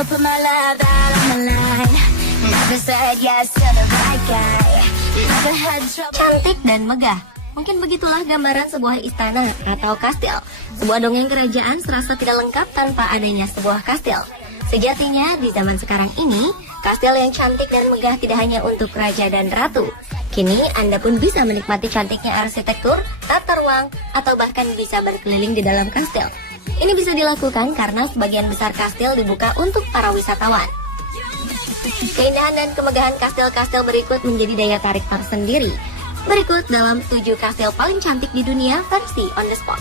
Put my love out on the line. Never said yes to the right guy. Never had trouble. Cantik dan megah. Mungkin begitulah gambaran sebuah istana atau kastil. Sebuah dongeng kerajaan serasa tidak lengkap tanpa adanya sebuah kastil. Sejatinya di zaman sekarang ini, kastil yang cantik dan megah tidak hanya untuk raja dan ratu. Kini Anda pun bisa menikmati cantiknya arsitektur, tata ruang, atau bahkan bisa berkeliling di dalam kastil. Ini bisa dilakukan karena sebagian besar kastil dibuka untuk para wisatawan. Keindahan dan kemegahan kastil-kastil berikut menjadi daya tarik tersendiri. Berikut dalam 7 kastil paling cantik di dunia versi On The Spot.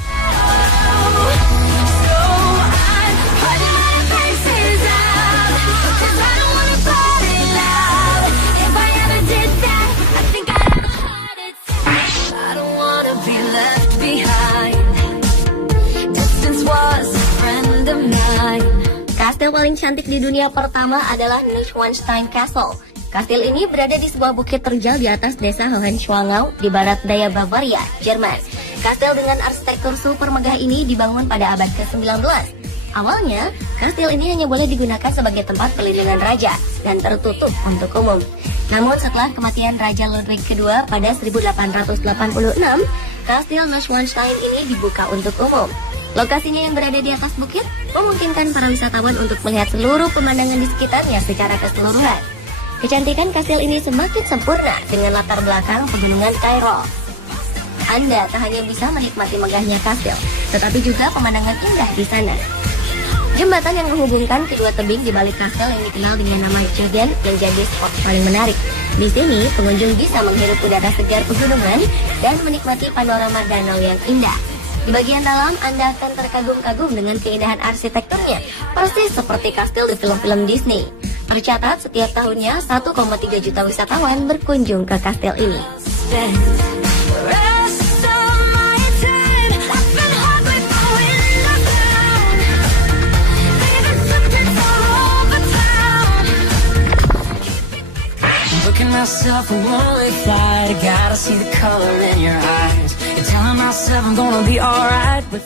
Kastil paling cantik di dunia pertama adalah Neuschwanstein Castle. Kastil ini berada di sebuah bukit terjal di atas desa Hohenschwangau di barat daya Bavaria, Jerman. Kastil dengan arsitektur super megah ini dibangun pada abad ke-19. Awalnya, kastil ini hanya boleh digunakan sebagai tempat pelindungan raja dan tertutup untuk umum. Namun setelah kematian Raja Ludwig II pada 1886, kastil Neuschwanstein ini dibuka untuk umum. Lokasinya yang berada di atas bukit memungkinkan para wisatawan untuk melihat seluruh pemandangan di sekitarnya secara keseluruhan. Kecantikan kastil ini semakin sempurna dengan latar belakang pegunungan Tyrol. Anda tak hanya bisa menikmati megahnya kastil, tetapi juga pemandangan indah di sana. Jembatan yang menghubungkan kedua tebing di balik kastil yang dikenal dengan nama Jagen menjadi spot paling menarik. Di sini, pengunjung bisa menghirup udara segar pegunungan dan menikmati panorama danau yang indah. Di bagian dalam, Anda akan terkagum-kagum dengan keindahan arsitekturnya, persis seperti kastil di film-film Disney. Tercatat setiap tahunnya 1,3 juta wisatawan berkunjung ke kastil ini.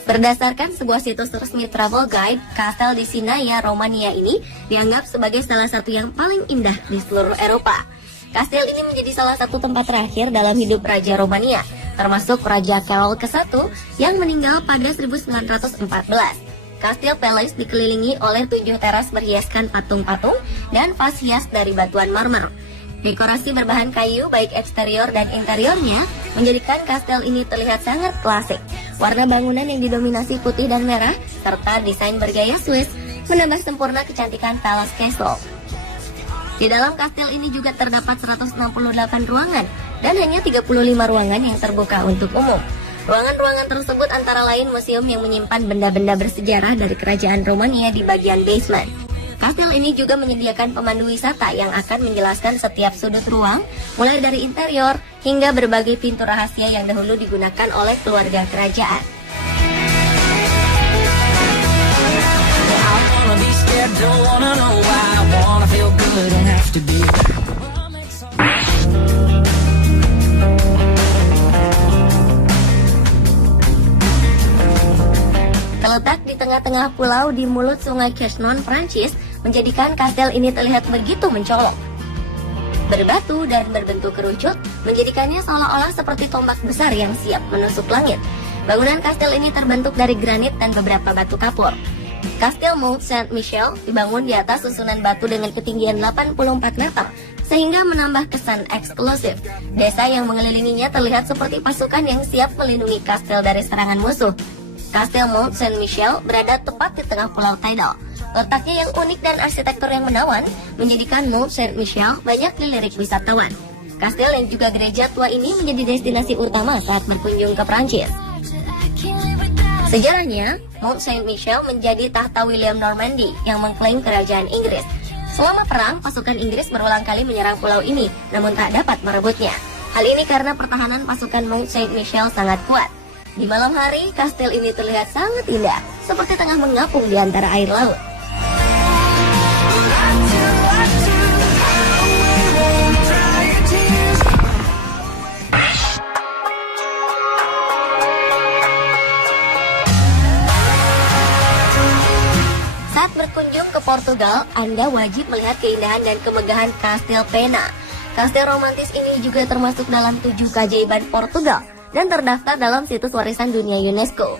Berdasarkan sebuah situs resmi travel guide, kastel di Sinaia, Romania ini dianggap sebagai salah satu yang paling indah di seluruh Eropa. Kastil ini menjadi salah satu tempat terakhir dalam hidup Raja Romania, termasuk Raja Carol ke-1 yang meninggal pada 1914. Kastil Palace dikelilingi oleh 7 teras berhiaskan patung-patung dan vas hias dari batuan marmer. Dekorasi berbahan kayu baik eksterior dan interiornya menjadikan kastil ini terlihat sangat klasik. Warna bangunan yang didominasi putih dan merah serta desain bergaya Swiss menambah sempurna kecantikan Palace Castle. Di dalam kastil ini juga terdapat 168 ruangan dan hanya 35 ruangan yang terbuka untuk umum. Ruangan-ruangan tersebut antara lain museum yang menyimpan benda-benda bersejarah dari kerajaan Romania di bagian basement. Kastil ini juga menyediakan pemandu wisata yang akan menjelaskan setiap sudut ruang, mulai dari interior hingga berbagai pintu rahasia yang dahulu digunakan oleh keluarga kerajaan. Terletak di tengah-tengah pulau di mulut sungai Quesnon, Prancis, menjadikan kastil ini terlihat begitu mencolok. Berbatu dan berbentuk kerucut, menjadikannya seolah-olah seperti tombak besar yang siap menusuk langit. Bangunan kastil ini terbentuk dari granit dan beberapa batu kapur. Kastil Mont Saint-Michel dibangun di atas susunan batu dengan ketinggian 84 meter, sehingga menambah kesan eksklusif. Desa yang mengelilinginya terlihat seperti pasukan yang siap melindungi kastil dari serangan musuh. Kastil Mont Saint-Michel berada tepat di tengah pulau Tidal. Letaknya yang unik dan arsitektur yang menawan menjadikan Mont Saint-Michel banyak dilirik wisatawan. Kastil yang juga gereja tua ini menjadi destinasi utama saat berkunjung ke Prancis. Sejarahnya, Mont Saint-Michel menjadi tahta William Normandy yang mengklaim kerajaan Inggris. Selama perang, pasukan Inggris berulang kali menyerang pulau ini, namun tak dapat merebutnya. Hal ini karena pertahanan pasukan Mont Saint-Michel sangat kuat. Di malam hari, kastil ini terlihat sangat indah, seperti tengah mengapung di antara air laut. berkunjung ke Portugal, Anda wajib melihat keindahan dan kemegahan Kastil Pena. Kastil romantis ini juga termasuk dalam 7 keajaiban Portugal dan terdaftar dalam situs warisan dunia UNESCO.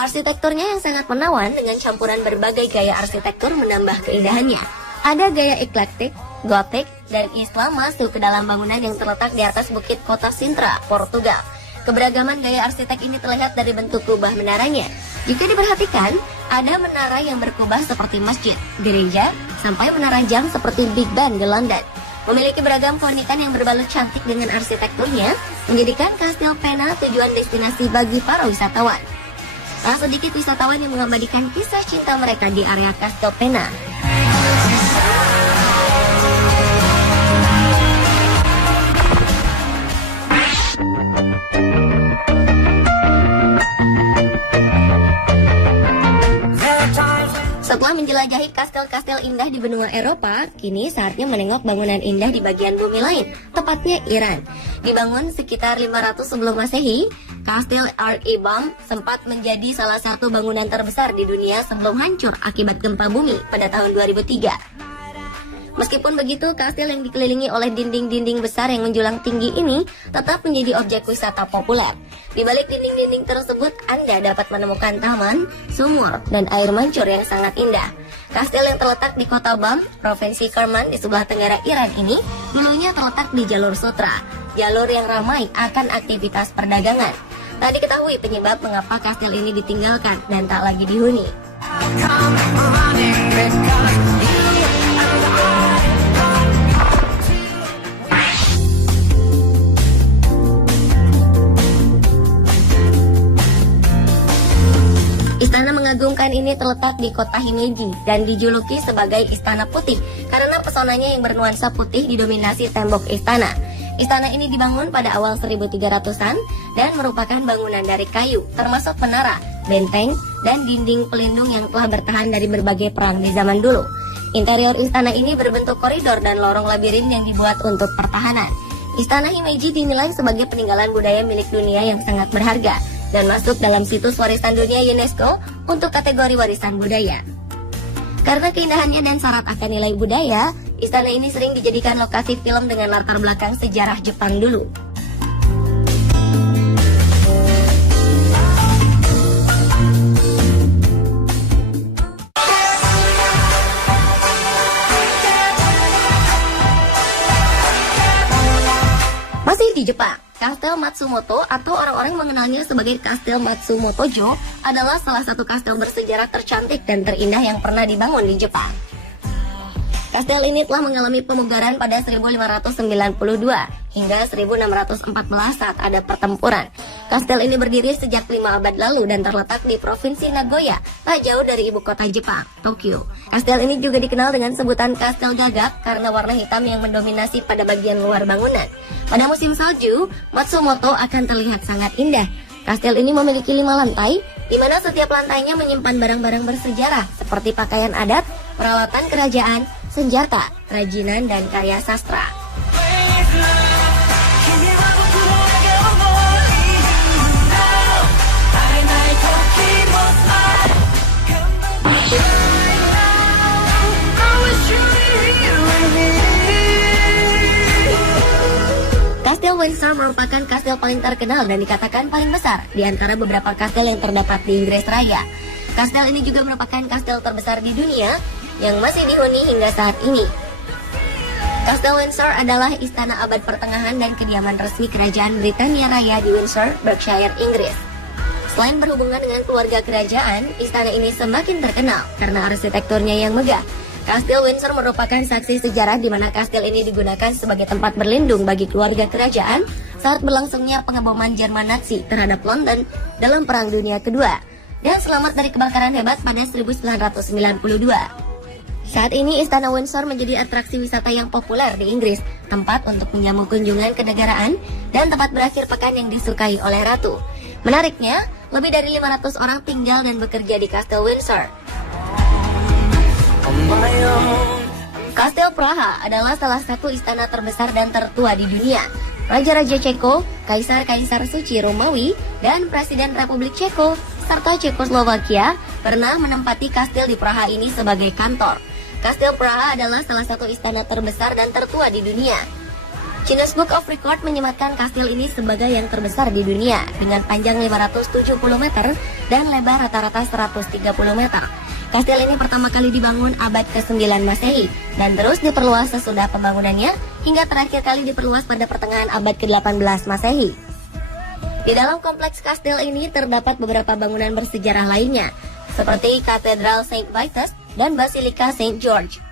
Arsitekturnya yang sangat menawan dengan campuran berbagai gaya arsitektur menambah keindahannya. Ada gaya eklektik, gotik, dan Islam masuk ke dalam bangunan yang terletak di atas bukit kota Sintra, Portugal. Keberagaman gaya arsitek ini terlihat dari bentuk kubah menaranya. Jika diperhatikan, ada menara yang berkubah seperti masjid, gereja, sampai menara jam seperti Big Ben di London. Memiliki beragam keunikan yang berbalut cantik dengan arsitekturnya, menjadikan Kastil Pena tujuan destinasi bagi para wisatawan. Tak sedikit wisatawan yang mengabadikan kisah cinta mereka di area Kastil Pena. Setelah menjelajahi kastil-kastil indah di benua Eropa, kini saatnya menengok bangunan indah di bagian bumi lain, tepatnya Iran. Dibangun sekitar 500 sebelum Masehi, Kastil Ar-Ibam sempat menjadi salah satu bangunan terbesar di dunia sebelum hancur akibat gempa bumi pada tahun 2003. Meskipun begitu, kastil yang dikelilingi oleh dinding-dinding besar yang menjulang tinggi ini tetap menjadi objek wisata populer. Di balik dinding-dinding tersebut, Anda dapat menemukan taman, sumur, dan air mancur yang sangat indah. Kastil yang terletak di kota Bam, Provinsi Kerman di sebelah tenggara Iran ini, dulunya terletak di jalur sutra, jalur yang ramai akan aktivitas perdagangan. Tak diketahui penyebab mengapa kastil ini ditinggalkan dan tak lagi dihuni. Istana mengagumkan ini terletak di kota Himeji dan dijuluki sebagai Istana Putih karena pesonanya yang bernuansa putih didominasi tembok istana. Istana ini dibangun pada awal 1300-an dan merupakan bangunan dari kayu, termasuk menara, benteng, dan dinding pelindung yang telah bertahan dari berbagai perang di zaman dulu. Interior istana ini berbentuk koridor dan lorong labirin yang dibuat untuk pertahanan. Istana Himeji dinilai sebagai peninggalan budaya milik dunia yang sangat berharga dan masuk dalam situs warisan dunia UNESCO untuk kategori warisan budaya. Karena keindahannya dan syarat akan nilai budaya, istana ini sering dijadikan lokasi film dengan latar belakang sejarah Jepang dulu. Masih di Jepang, Kastil Matsumoto atau orang-orang mengenalnya sebagai Kastil Matsumoto-jo adalah salah satu kastil bersejarah tercantik dan terindah yang pernah dibangun di Jepang. Kastil ini telah mengalami pemugaran pada 1592 hingga 1614 saat ada pertempuran. Kastil ini berdiri sejak 5 abad lalu dan terletak di Provinsi Nagoya, tak jauh dari ibu kota Jepang, Tokyo. Kastil ini juga dikenal dengan sebutan Kastil Gagak karena warna hitam yang mendominasi pada bagian luar bangunan. Pada musim salju, Matsumoto akan terlihat sangat indah. Kastil ini memiliki 5 lantai, di mana setiap lantainya menyimpan barang-barang bersejarah seperti pakaian adat, peralatan kerajaan, senjata, kerajinan, dan karya sastra. Kastil Windsor merupakan kastil paling terkenal dan dikatakan paling besar di antara beberapa kastil yang terdapat di Inggris Raya. Kastil ini juga merupakan kastil terbesar di dunia yang masih dihuni hingga saat ini. Kastil Windsor adalah istana abad pertengahan dan kediaman resmi kerajaan Britania Raya di Windsor, Berkshire, Inggris. Selain berhubungan dengan keluarga kerajaan, istana ini semakin terkenal karena arsitekturnya yang megah. Kastil Windsor merupakan saksi sejarah di mana kastil ini digunakan sebagai tempat berlindung bagi keluarga kerajaan saat berlangsungnya pengeboman Jerman Nazi terhadap London dalam Perang Dunia Kedua dan selamat dari kebakaran hebat pada 1992. Saat ini Istana Windsor menjadi atraksi wisata yang populer di Inggris, tempat untuk menjamu kunjungan kenegaraan dan tempat berakhir pekan yang disukai oleh ratu. Menariknya, lebih dari 500 orang tinggal dan bekerja di Kastil Windsor. Kastil Praha adalah salah satu istana terbesar dan tertua di dunia. Raja-raja Ceko, kaisar-kaisar suci Romawi, dan Presiden Republik Ceko, serta Cekoslovakia pernah menempati kastil di Praha ini sebagai kantor. Kastil Praha adalah salah satu istana terbesar dan tertua di dunia. Guinness Book of Record menyematkan kastil ini sebagai yang terbesar di dunia dengan panjang 570 meter dan lebar rata-rata 130 meter. Kastil ini pertama kali dibangun abad ke-9 Masehi dan terus diperluas sesudah pembangunannya hingga terakhir kali diperluas pada pertengahan abad ke-18 Masehi. Di dalam kompleks kastil ini terdapat beberapa bangunan bersejarah lainnya seperti Katedral Saint Vitus dan Basilika Saint George.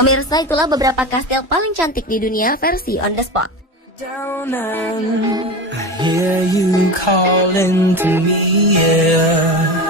Pemirsa, itulah beberapa kastil paling cantik di dunia versi On The Spot. Down and I hear you calling to me, yeah.